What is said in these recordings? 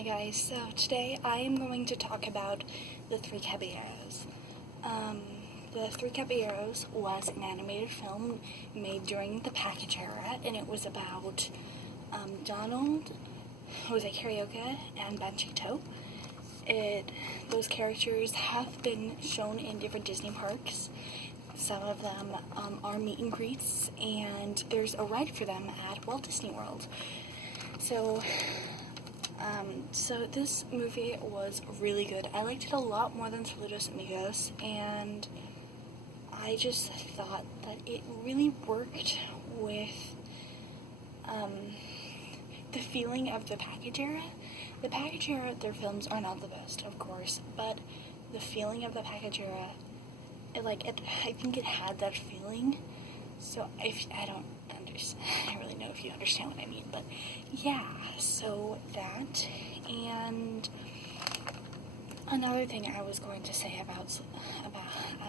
Hi guys, so today I am going to talk about The Three Caballeros. The Three Caballeros was an animated film made during the package era, and it was about Donald, Jose Carioca, and Banchito. Those characters have been shown in different Disney parks. Some of them are meet and greets, and there's a ride for them at Walt Disney World. So this movie was really good. I liked it a lot more than Saludos Amigos, and I just thought that it really worked with the feeling of the package era. The package era, their films are not the best, of course, but the feeling of the package era, I think it had that feeling. So I don't really know if you understand what I mean, but yeah, so that, and another thing I was going to say I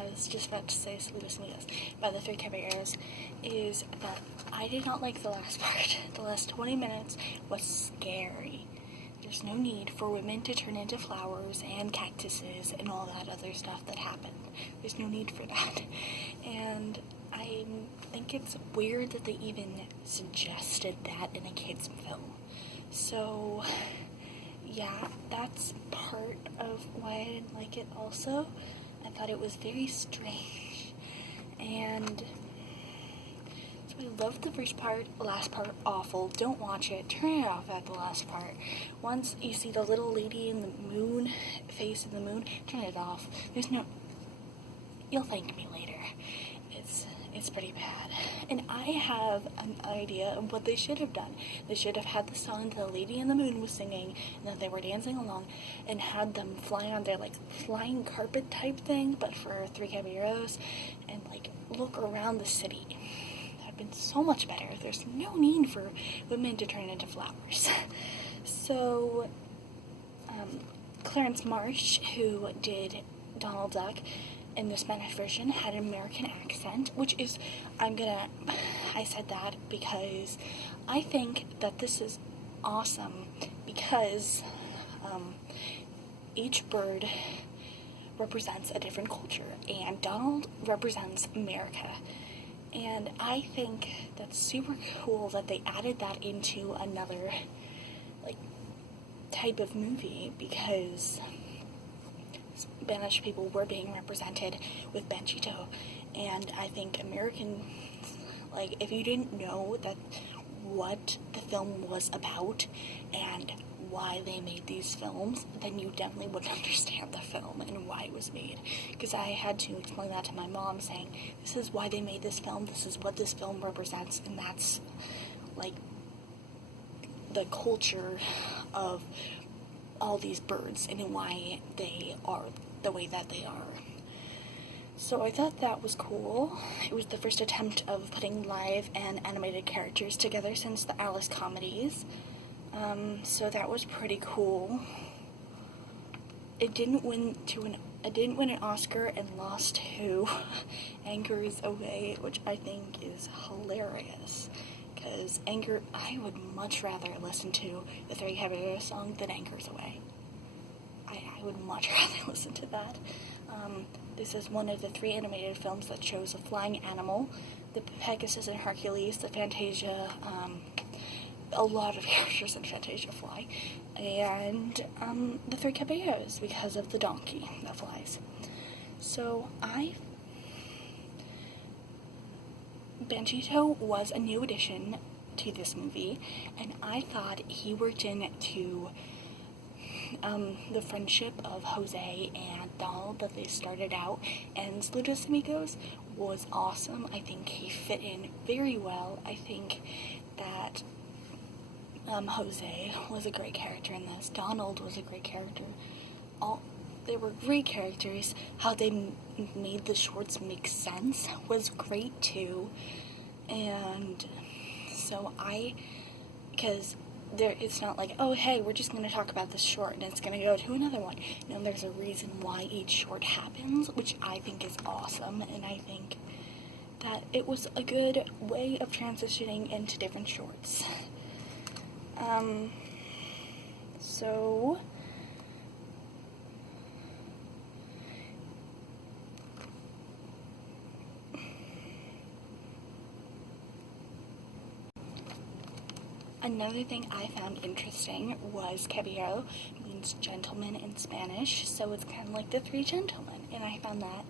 was just about to say Saludos Amigos by the Three Caballeros, is that I did not like the last part. The last 20 minutes was scary. There's no need for women to turn into flowers and cactuses and all that other stuff that happened. There's no need for that. And I think it's weird that they even suggested that in a kid's film. So, yeah, that's part of why I didn't like it also. I thought it was very strange. And so I loved the first part, the last part, awful. Don't watch it. Turn it off at the last part. Once you see the little lady in the moon, face in the moon, turn it off. You'll thank me later. It's pretty bad. And I have an idea of what they should have done. They should have had the song the lady in the moon was singing, and that they were dancing along, and had them fly on their, flying carpet type thing, but for Three Caballeros, and, look around the city. That would have been so much better. There's no need for women to turn into flowers. So, Clarence Marsh, who did Donald Duck, in the Spanish version, had an American accent, which is, I said that because I think that this is awesome, because each bird represents a different culture, and Donald represents America, and I think that's super cool that they added that into another, type of movie, because Spanish people were being represented with Banchito, and I think Americans, if you didn't know that what the film was about and why they made these films, then you definitely wouldn't understand the film and why it was made, because I had to explain that to my mom, saying, this is why they made this film, this is what this film represents, and that's, the culture of all these birds and why they are the way that they are. So I thought that was cool. It was the first attempt of putting live and animated characters together since the Alice comedies. So that was pretty cool. It didn't win an Oscar and lost to Anchors Away, which I think is hilarious. Because I would much rather listen to the Three Caballeros song than Anchors Away. I would much rather listen to that. This is one of the 3 animated films that shows a flying animal. The Pegasus and Hercules, the Fantasia, a lot of characters in Fantasia fly, and the Three Caballeros, because of the donkey that flies. So Banchito was a new addition to this movie, and I thought he worked into the friendship of Jose and Donald that they started out, and Saludos Amigos was awesome. I think he fit in very well. I think that Jose was a great character in this. Donald was a great character. They were great characters. How they made the shorts make sense was great too. And so because it's not oh, hey, we're just going to talk about this short and it's going to go to another one. There's a reason why each short happens, which I think is awesome, and I think that it was a good way of transitioning into different shorts. So another thing I found interesting was Caballero means gentleman in Spanish, so it's kind of like the three gentlemen, and I found that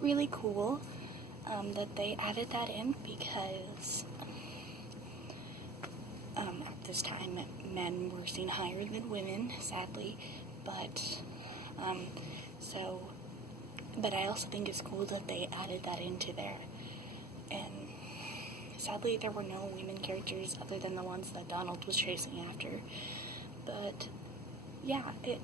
really cool that they added that in because at this time men were seen higher than women, sadly, but but I also think it's cool that they added that into there, and sadly there were no women characters other than the ones that Donald was chasing after, but yeah, it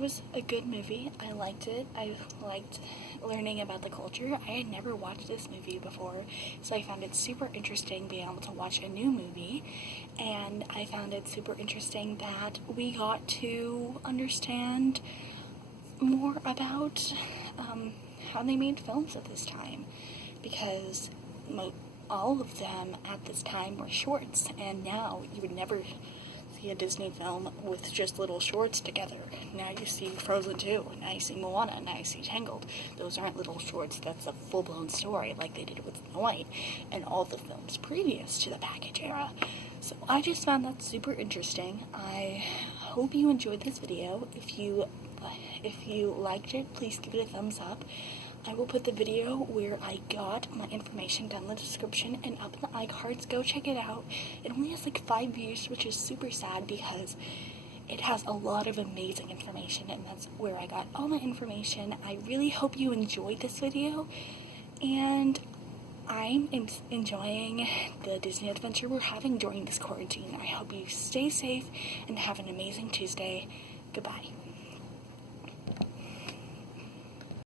was a good movie. I liked it. I liked learning about the culture. I had never watched this movie before, so I found it super interesting being able to watch a new movie, and I found it super interesting that we got to understand more about how they made films at this time, because all of them at this time were shorts, and now you would never see a Disney film with just little shorts together. Now you see Frozen 2, now you see Moana, now you see Tangled. Those aren't little shorts, that's a full-blown story like they did with Snow White and all the films previous to the package era. So I just found that super interesting. I hope you enjoyed this video. If you liked it, please give it a thumbs up. I will put the video where I got my information down in the description and up in the iCards. Go check it out. It only has like 5 views, which is super sad because it has a lot of amazing information, and that's where I got all my information. I really hope you enjoyed this video, and I'm enjoying the Disney adventure we're having during this quarantine. I hope you stay safe and have an amazing Tuesday. Goodbye.